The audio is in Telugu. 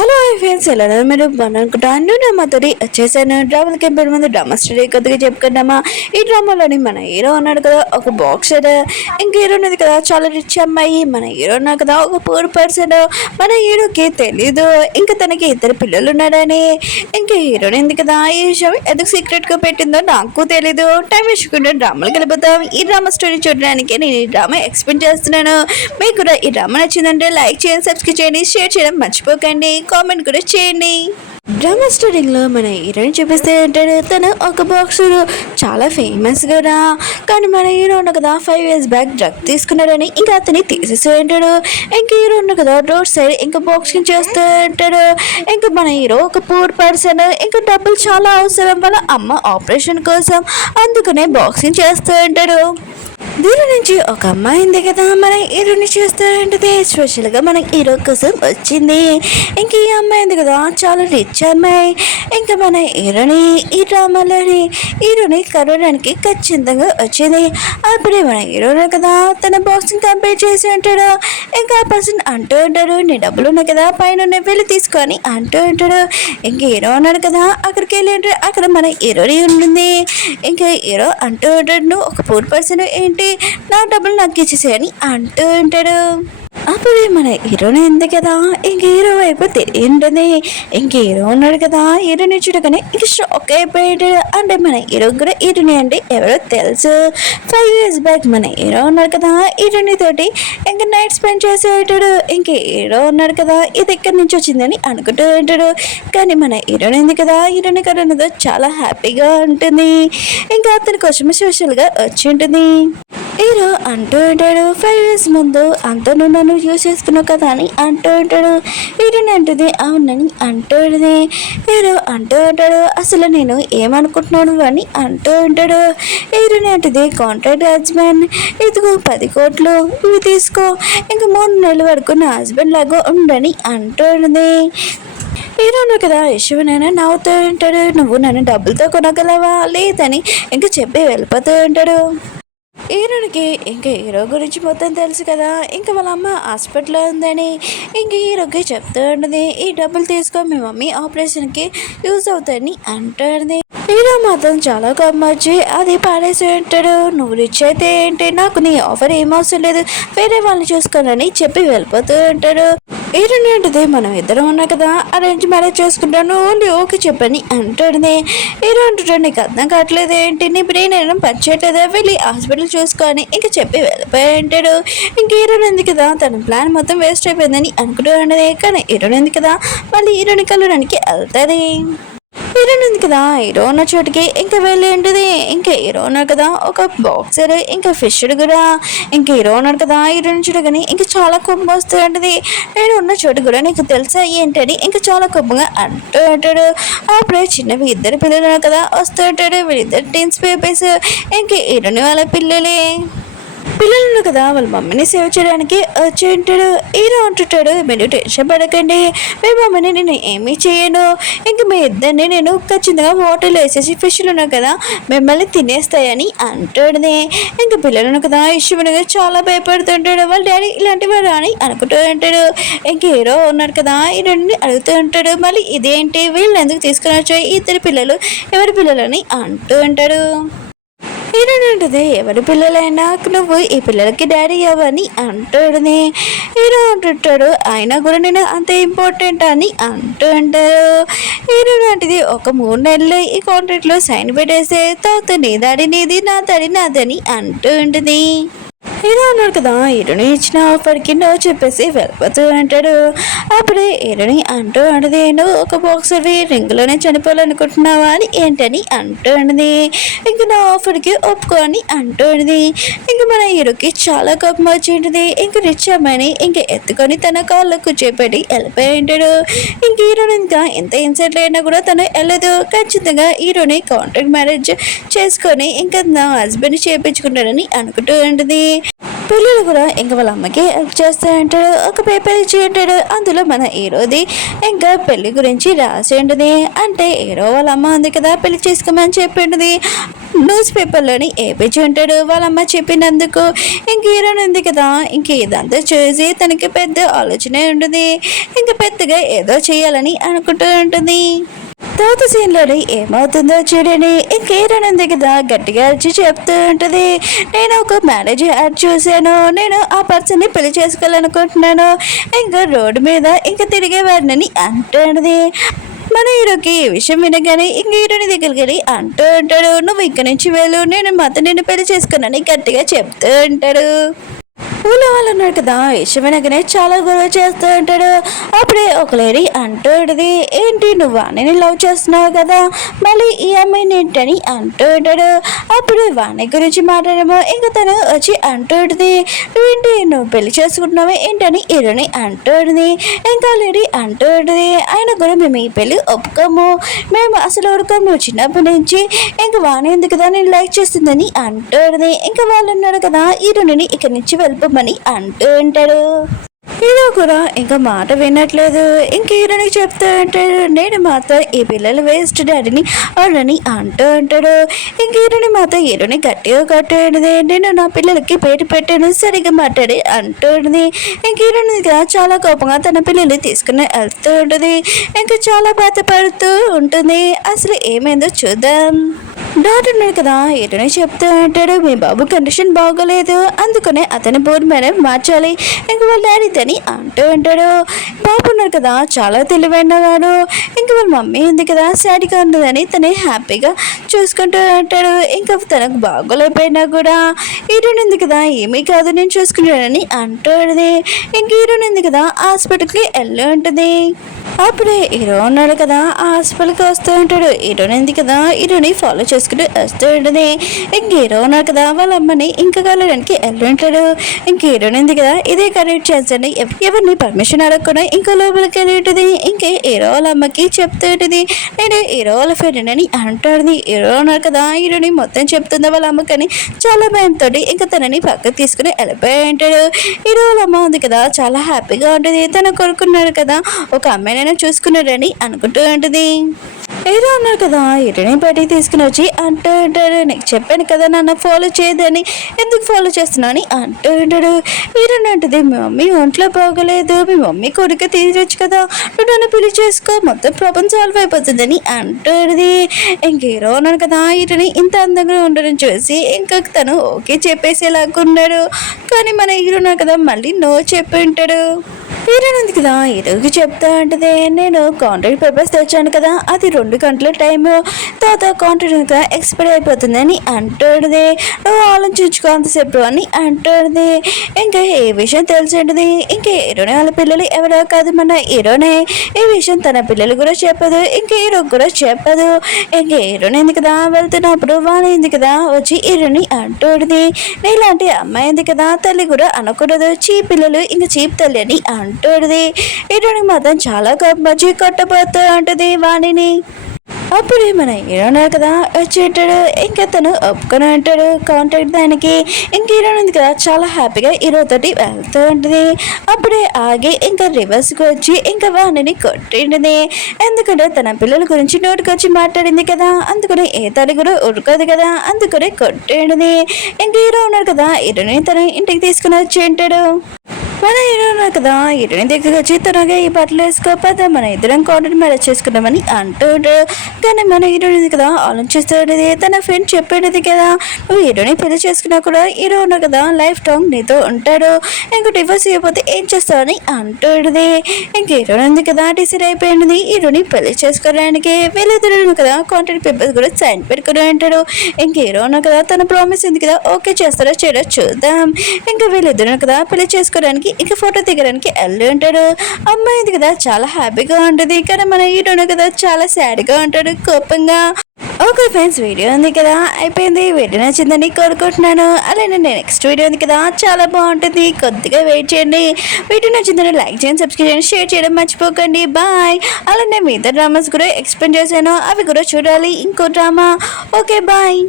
హలో ఫ్రెండ్స్, ఎలా ఉన్నారు? మీరు బాగున్నాను. నా మాతోటి వచ్చేసాను. డ్రామాల కంపెనీ ముందు డ్రామా స్టోరీ కొద్దిగా చెప్పుకుందామా. ఈ డ్రామాలోని మన హీరో ఉన్నాడు కదా, ఒక బాక్సర్. ఇంక హీరో ఉన్నది కదా, చాలా రిచ్ అమ్మాయి. మన హీరో ఉన్నాడు కదా, ఒక పూర్ పర్సన్. మన హీరోకి తెలీదు ఇంకా తనకి ఇద్దరు పిల్లలు ఉన్నాడని. ఇంక హీరోని ఉంది కదా, ఈ విషయం ఎందుకు సీక్రెట్ గా పెట్టిందో నాకు తెలీదు. టైం వేసుకుంటే డ్రామాలు కలిపోతాం. ఈ డ్రామా స్టోరీ చూడడానికి నేను ఈ డ్రామా ఎక్స్ప్లెయిన్ చేస్తున్నాను. మీకు కూడా ఈ డ్రామా నచ్చిందంటే లైక్ చేయండి, సబ్స్క్రైబ్ చేయండి, షేర్ చేయడం మర్చిపోకండి, కామెంట్ కూడా చేయండి. డ్రామా స్టోరీలో మన హీరోని చూపిస్తే ఏంటంటే తను ఒక బాక్సర్, చాలా ఫేమస్ కదా. కానీ మన హీరో ఉన్న కదా 5 years బ్యాక్ డ్రగ్ తీసుకున్నాడని ఇంకా అతన్ని తీసేస్తూ ఉంటాడు. ఇంకా హీరో ఉన్న కదా రోడ్ సైడ్ ఇంకా బాక్సింగ్ చేస్తూ ఉంటాడు. ఇంకా మన హీరో ఒక పూర్ పర్సన్, ఇంకా డబ్బులు చాలా అవసరం వాళ్ళ అమ్మ ఆపరేషన్ కోసం, అందుకనే బాక్సింగ్ చేస్తూ ఉంటాడు. దీని నుంచి ఒక అమ్మాయి ఉంది కదా, మన హీరోని చేస్తారంటే స్పెషల్గా మన హీరో కోసం వచ్చింది. ఇంక ఈ అమ్మాయి ఉంది కదా, చాలా రిచ్ అమ్మాయి. ఇంకా మన హీరోని ఈ డ్రామాలోని హీరోని కలవడానికి ఖచ్చితంగా వచ్చింది. అప్పుడే మన హీరో కదా తన బాక్సింగ్ కంప్లీట్ చేసి ఉంటాడు. ఇంకా ఆ పర్సన్ అంటూ ఉంటాడు, నీ డబ్బులు ఉన్నాయి కదా పైన వెళ్ళి తీసుకొని అంటూ ఉంటాడు. ఇంక హీరో ఉన్నాడు కదా, అక్కడికి వెళ్ళి అక్కడ మన హీరోని ఉంటుంది. ఇంకా హీరో అంటూ ఉంటాడు, నువ్వు ఒక పూర్ పర్సన్ ఏంటి, నా డబ్బులు నాకు ఇచ్చేసేయని అంటూ ఉంటాడు. అప్పుడే మన హీరోని ఉంది కదా, ఇంక హీరో వైపు తిరిగి ఉంటుంది. ఇంక హీరో ఉన్నాడు కదా, హీరోని చూడగానే ఇంక షాక్ అయిపోయాడు. అంటే మన హీరో కూడా హీరోని అంటే ఎవరో తెలుసు. 5 years బ్యాక్ మన హీరో ఉన్నాడు కదా, హీరోని తోటి ఇంక నైట్ స్పెండ్ చేసేటాడు. ఇంక హీరో ఉన్నాడు కదా, ఇది ఎక్కడి నుంచి వచ్చిందని అనుకుంటూ ఉంటాడు. కానీ మన హీరోని ఉంది కదా, హీరోని కరోనాతో చాలా హ్యాపీగా ఉంటుంది. ఇంకా అతని కోసం స్పెషల్గా వచ్చి ఉంటుంది. హీరో అంటూ ఉంటాడు, 5 years ముందు అంత నువ్వు నన్ను యూజ్ చేసుకున్నావు కదా అని అంటూ ఉంటాడు. హీరోని అంటుంది, అవునని అంటూ ఉంటుంది. హీరో అంటూ ఉంటాడు, అసలు నేను ఏమనుకుంటున్నాను అని అంటూ ఉంటాడు. హీరోని అంటుంది, కాంట్రాక్ట్ హస్బెండ్, ఇదిగో 10 కోట్లు ఇవి తీసుకో, ఇంకా 3 నెలల వరకు నా హస్బెండ్ లాగా ఉండని అంటూ ఉంటుంది. హీరోను కదా యశ్వనైనా నవ్వుతూ ఉంటాడు, నువ్వు నన్ను డబ్బులతో కొనగలవా లేదని ఇంకా చెప్పి వెళ్ళిపోతూ ఉంటాడు. హీరోనికి ఇంకా హీరో గురించి మొత్తం తెలుసు కదా, ఇంకా వాళ్ళ అమ్మ హాస్పిటల్లో ఉందని ఇంక హీరోకి చెప్తూ ఉంటుంది, ఈ డబ్బులు తీసుకో మీ మమ్మీ ఆపరేషన్కి యూజ్ అవుతాయని అంటుంది. హీరో మాత్రం చాలా కోపం వచ్చి అది పాడేసి ఉంటాడు. నువ్వు రిచ్ అయితే ఏంటి, నాకు నీ ఆఫర్ ఏం అవసరం లేదు, వేరే వాళ్ళని చూసుకోవాలని చెప్పి వెళ్ళిపోతూ ఉంటాడు. హీరోని అంటుంది, మనం ఇద్దరం ఉన్నా కదా అరేంజ్ మ్యారేజ్ చేసుకుంటాను, ఓన్లీ ఓకే చెప్పని అంటుంది. హీరో అంటుంటాడు, నీకు అర్థం కావట్లేదు ఏంటి, నీ బ్రెయిన్ ఏమైనా పనిచేయట్లేదా, వెళ్ళి హాస్పిటల్ చూసుకొని ఇంక చెప్పి వెళ్ళిపోయి అంటాడు. ఇంక హీరోని ఉంది కదా, తన ప్లాన్ మొత్తం వేస్ట్ అయిపోయిందని అనుకుంటూ ఉండదు. కానీ హీరోని ఉంది కదా మళ్ళీ హీరోని కలవడానికి వెళ్తుంది. హీరోని ఉంది కదా, హీరో ఉన్న చోటుకి ఇంకా వెళ్ళి ఉంటుంది. ఇంకా హీరో ఉన్నారు కదా ఒక బాక్సర్, ఇంకా ఫిషర్ కూడా. ఇంకా హీరో ఉన్నారు కదా, హీరోని చూడగానే ఇంకా చాలా కోపం వస్తూ ఉంటుంది. నేను ఉన్న చోటు కూడా నీకు తెలుసా ఏంటని ఇంకా చాలా కోపంగా అంటూ ఉంటాడు. అప్పుడే చిన్నవి 2 పిల్లలు ఉన్నారు కదా వస్తూ ఉంటాడు. వీళ్ళిద్దరు టీన్స్ బేబీస్, ఇంకా హీరోని వాళ్ళ పిల్లలు కదా వాళ్ళ మమ్మీని సేవ్ చేయడానికి వచ్చి ఉంటాడు. హీరో అంటుంటాడు, మీరు టెన్షన్ పడకండి, మీ మమ్మీని నేను ఏమీ చేయను, ఇంక మీ ఇద్దరిని నేను ఖచ్చితంగా వాటర్లో వేసేసి ఫిష్లు ఉన్నాయి కదా మిమ్మల్ని తినేస్తాయని అంటాడుది. ఇంక పిల్లలు కదా ఇష్టమైన చాలా భయపడుతుంటాడు. వాళ్ళ డాడీ ఇలాంటి వాడు అని అనుకుంటూ ఉంటాడు. ఇంక హీరో ఉన్నాడు కదా హీరోని అడుగుతూ ఉంటాడు, మళ్ళీ ఇదేంటి, వీళ్ళని ఎందుకు తీసుకుని వచ్చాయి, 2 పిల్లలు ఎవరి పిల్లలని అంటూ ఉంటాడు. హీరోని అంటుంది, ఎవరి పిల్లలైనా నువ్వు ఈ పిల్లలకి డాడీ అవ్వని అంటాడుని. హీరో అంటుంటాడు, అయినా కూడా నేను అంత ఇంపార్టెంట్ అని అంటూ ఉంటారు. హీరోని అంటుంది, ఒక 3 నెలలు ఈ కాంట్రాక్ట్లో సైన్ పెట్టేస్తే తర్వాత నీ దాడి నీది, నా దాడి నాదని అంటూ ఉంటుంది. హీరో అన్నాడు కదా, హీరోని ఇచ్చిన ఆఫర్కి నో చెప్పేసి వెళ్ళిపోతూ అంటాడు. అప్పుడే హీరోని అంటూ అంటది, నువ్వు ఒక బాక్సర్వి రింగ్లోనే చనిపోవాలనుకుంటున్నావా అని ఏంటని అంటూ అంటది. ఇంక నా ఆఫర్కి ఒప్పుకొని అంటూ అంటది. ఇంక మన హీరోకి చాలా కోపం వచ్చి ఉంటుంది. ఇంక రిచ్ అమ్మాయిని ఇంక ఎత్తుకొని తన కాళ్ళు కూర్చోపెట్టి వెళ్ళిపోయి ఉంటాడు. ఇంక హీరోని ఇంకా ఎంత ఇన్సెంట్ అయినా కూడా తను వెళ్ళదు. ఖచ్చితంగా హీరోని కాంట్రాక్ట్ మ్యారేజ్ చేసుకొని ఇంకా నా హస్బెండ్ చేయించుకుంటాడని అనుకుంటూ ఉంటుంది. పిల్లలు కూడా ఇంకా వాళ్ళ అమ్మకి హెల్ప్ చేస్తూ ఉంటాడు. ఒక పేపర్ ఇచ్చి ఉంటాడు. అందులో మన హీరోది ఇంకా పెళ్లి గురించి రాసి ఉంటుంది. అంటే హీరో వాళ్ళ అమ్మ ఉంది కదా పెళ్లి చేసుకోమని చెప్పి ఉంటుంది. న్యూస్ పేపర్లోని వేపించి ఉంటాడు వాళ్ళ అమ్మ చెప్పినందుకు. ఇంక హీరోని ఉంది కదా ఇంక ఇదంతా చూసి తనకి పెద్ద ఆలోచన ఉంటుంది. ఇంకా పెద్దగా ఏదో చేయాలని అనుకుంటూ ఉంటుంది. తర్వాత సీన్లోని ఏమవుతుందో చూడని ఇంక హీరోయిన్ ఉంది కదా గట్టిగా వచ్చి చెప్తూ ఉంటుంది, నేను ఒక మ్యారేజ్ యాడ్ చూశాను, నేను ఆ పర్సన్ని పెళ్లి చేసుకోవాలనుకుంటున్నాను, ఇంకా రోడ్డు మీద ఇంకా తిరిగేవాడిని అంటుంది. మన హీరోకి ఈ విషయం వినగానే ఇంక హీరోని దగ్గరికి వెళ్ళి అంటూ ఉంటాడు, నువ్వు ఇక్కడి నుంచి వెళ్ళు, నేను మాత్రం నిన్ను పెళ్లి చేసుకున్నాను గట్టిగా చెప్తూ ఉంటాడు. ఊళ్ళో వాళ్ళు ఉన్నారు కదా విషయమైనగానే చాలా గొడవ చేస్తూ ఉంటాడు. అప్పుడే ఒక లేడీ అంటూ ఉంటుంది, ఏంటి నువ్వు వాణిని లవ్ చేస్తున్నావు కదా మళ్ళీ ఈ అమ్మాయిని ఏంటని అంటూ ఉంటాడు. అప్పుడు వాణి గురించి మాట్లాడమో ఇంకా తను వచ్చి అంటూ ఉంటుంది, నువ్వేంటి నువ్వు పెళ్లి చేసుకుంటున్నావా ఏంటని హీరోని అంటూ ఉంటుంది. ఇంకా లేడీ అంటూ ఉంటుంది, ఆయన కూడా మేము ఈ పెళ్లి ఒప్పుకోము, మేము అసలు ఊరుకోము, నువ్వు చిన్నప్పటి నుంచి ఇంకా వాణి ఉంది కదా నేను లైక్ చేస్తుందని అంటూ ఉంటుంది. ఇంకా వాళ్ళు ఉన్నారు కదా హీరోని ఇక్కడి నుంచి వెళ్ళిపోమని అంటూ ఉంటాడు. హీరో కూడా ఇంకా మాట వినట్లేదు. ఇంక హీరోనికి చెప్తూ ఉంటాడు, నేను మాత్రం ఈ పిల్లలు వేస్ట్ డాడీని వాళ్ళని అంటూ ఉంటాడు. ఇంక హీరోని మాత్రం హీరోని గట్టిగా కట్టేది, నేను నా పిల్లలకి పేరు పెట్టాను సరిగ్గా మాట్లాడి అంటూ ఉంటుంది. ఇంక హీరోని చాలా కోపంగా తన పిల్లల్ని తీసుకుని వెళ్తూ ఉంటుంది. ఇంకా చాలా బాధపడుతూ ఉంటుంది. అసలు ఏమైందో చూద్దాం. డాక్టర్ ఉన్నాడు కదా హీరోని చెప్తూ ఉంటాడు, మీ బాబు కండిషన్ బాగోలేదు అందుకనే అతని బోర్డు మీద మార్చాలి ఇంక వాళ్ళ డాడీ తని అంటూ ఉంటాడు. బాబు ఉన్నాడు కదా చాలా తెలివైన వాడు, ఇంక వాళ్ళ మమ్మీ ఉంది కదా సాడిగా ఉండదని తనే హ్యాపీగా చూసుకుంటూ ఉంటాడు. ఇంకా తనకు బాగోలేకపోయినా కూడా హీరోని ఉంది కదా ఏమీ కాదు నేను చూసుకున్నాడని అంటూ ఉంటుంది. ఇంక హీరోని ఉంది కదా హాస్పిటల్కి వెళ్ళి ఉంటుంది. అప్పుడే హీరో ఉన్నాడు కదా ఆ హాస్పిటల్కి వస్తూ ఉంటాడు. హీరోని ఉంది కదా హీరోని ఫాలో చేసుకుంటూ వస్తూ ఉంటుంది. ఇంక హీరో ఉన్నాడు కదా వాళ్ళ అమ్మని ఇంకా కలవడానికి వెళ్ళి ఉంటాడు. ఇంక హీరోని ఉంది కదా ఇదే కరెక్ట్ చేయండి ఎవరిని పర్మిషన్ అడగకుండా ఇంకా లోపలికి వెళ్ళి ఉంటుంది. ఇంకే హీరో వాళ్ళ అమ్మకి చెప్తూ ఉంటుంది, నేను హీరో వాళ్ళ ఫ్రెండ్ అని అంటాడు. హీరో ఉన్నాడు కదా హీరోని మొత్తం చెప్తుంది వాళ్ళ అమ్మకని చాలా భయంతో ఇంకా తనని పక్కకు తీసుకుని వెళ్ళిపోయి ఉంటాడు. హీరో వాళ్ళ అమ్మ ఉంది కదా చాలా హ్యాపీగా ఉంటుంది. తను కోరుకున్నాడు కదా ఒక అమ్మాయినైనా చూసుకున్నాడని అనుకుంటూ ఉంటుంది. హీరో ఉన్నారు కదా హీరోని బయటికి తీసుకుని వచ్చి అంటూ ఉంటాడు, నీకు చెప్పాను కదా నన్ను ఫాలో చేయదని, ఎందుకు ఫాలో చేస్తున్నావు అని అంటూ ఉంటాడు. హీరోని అంటుంది, మీ మమ్మీ ఒంట్లో బాగోలేదు, మీ మమ్మీ కొడుకు తీరొచ్చు కదా, నువ్వు నన్ను పెళ్లి చేసుకో మొత్తం ప్రాబ్లం సాల్వ్ అయిపోతుందని అంటుంది. ఇంక హీరో ఉన్నాడు కదా హీరోని ఇంత అందంగా ఉండడం చూసి ఇంకా తను ఓకే చెప్పేసేలాగున్నాడు. కానీ మన హీరో ఉన్నాడు కదా మళ్ళీ నో చెప్పి ఉంటాడు. హీరోయిన్ ఉంది కదా హీరోకి చెప్తా ఉంటుంది, నేను కాంట్రాక్ట్ పేపర్స్ తెచ్చాను కదా అది 2 గంటల టైము తర్వాత కాంట్రాక్ట్ ఎక్స్పైర్ అయిపోతుందని అంటుంది. నువ్వు ఆలోచించుకో అంతసేపు అని అంటుంది. ఇంకా ఏ విషయం తెలిసి ఉంటుంది. ఇంకా హీరోనే వాళ్ళ పిల్లలు ఎవరో కాదు మన హీరోనే. ఈ విషయం తన పిల్లలు కూడా చెప్పదు, ఇంకా హీరో కూడా చెప్పదు. ఇంకా హీరోని ఉంది కదా వెళ్తున్నప్పుడు వాణి ఉంది కదా వచ్చి హీరోని అంటుంది, నీలాంటి అమ్మాయి ఉంది కదా తల్లి కూడా అనకూడదు, చీప్ పిల్లలు ఇంకా చీప్ తల్లి అని అంటుంది. హీరోని మాత్రం చాలా మంచి కొట్టబోతూ ఉంటుంది వాణిని. అప్పుడే మన హీరోనే కదా వచ్చేటాడు. ఇంకా తను ఒప్పుకొని అంటాడు కాంట్రాక్ట్ దానికి. ఇంక హీరోయిన్ ఉంది కదా చాలా హ్యాపీగా హీరోతోటి వెళ్తూ ఉంటుంది. అప్పుడే ఆగి ఇంకా రివర్స్కి వచ్చి ఇంకా వాణిని కొట్టింటుంది. ఎందుకంటే తన పిల్లల గురించి నోటికొచ్చి మాట్లాడింది కదా, అందుకని ఏ తల్లి కూడా ఉరుకోదు కదా, అందుకని కొట్టింటుంది. ఇంక హీరో ఉన్నాడు కదా హీరోని తన ఇంటికి తీసుకుని వచ్చి ఉంటాడు. మన హీరో కదా హీరోని దగ్గర వచ్చి తనగా ఈ బట్టలు వేసుకోకపోతే మన ఇద్దరం కాంట్రాక్ట్ మ్యారేజ్ చేసుకున్నామని అంటాడు. కానీ మన హీరోని కదా ఆలోచిస్తుంది, తన ఫ్రెండ్ చెప్పేది కదా నువ్వు హీరోని పెళ్లి చేసుకున్నా కూడా హీరో ఉన్నావు కదా లైఫ్ టైం నీతో ఉంటాడు, ఇంకో డివోర్స్ ఇవ్వకపోతే ఏం చేస్తావని అంటుంది. ఇంక హీరోని ఉంది కదా డిసైడ్ అయిపోయింది హీరోని పెళ్లి చేసుకోవడానికి. వీళ్ళిద్దరు కదా కాంట్రాక్ట్ పేపర్స్ కూడా సైన్ పెట్టుకుని ఉంటాడు. ఇంక హీరో ఉన్నా కదా తన ప్రామిస్ ఉంది కదా ఓకే చేస్తారో చేయడో చూద్దాం. ఇంకా వీళ్ళిద్దరు కదా పెళ్లి చేసుకోవడానికి ఇంకా ఫోటో దిగడానికి వెళ్ళి ఉంటాడు. అమ్మాయి ఉంది కదా చాలా హ్యాపీగా ఉంటుంది, కానీ మన హీరోను కదా చాలా సాడ్గా ఉంటాడు కోపంగా. ఓకే ఫ్రెండ్స్ వీడియో ఉంది కదా అయిపోయింది. వీడియో నచ్చిందని కోరుకుంటున్నాను. అలానే నెక్స్ట్ వీడియో ఉంది కదా చాలా బాగుంటుంది, కొద్దిగా వెయిట్ చేయండి. వీడియో నచ్చిందని లైక్ చేయండి, సబ్స్క్రైబ్ చేయండి, షేర్ చేయడం మర్చిపోకండి. బాయ్. అలానే మిగతా డ్రామాస్ కూడా ఎక్స్ప్లెయిన్ చేశాను, అవి కూడా చూడాలి ఇంకో డ్రామా. Okay bye.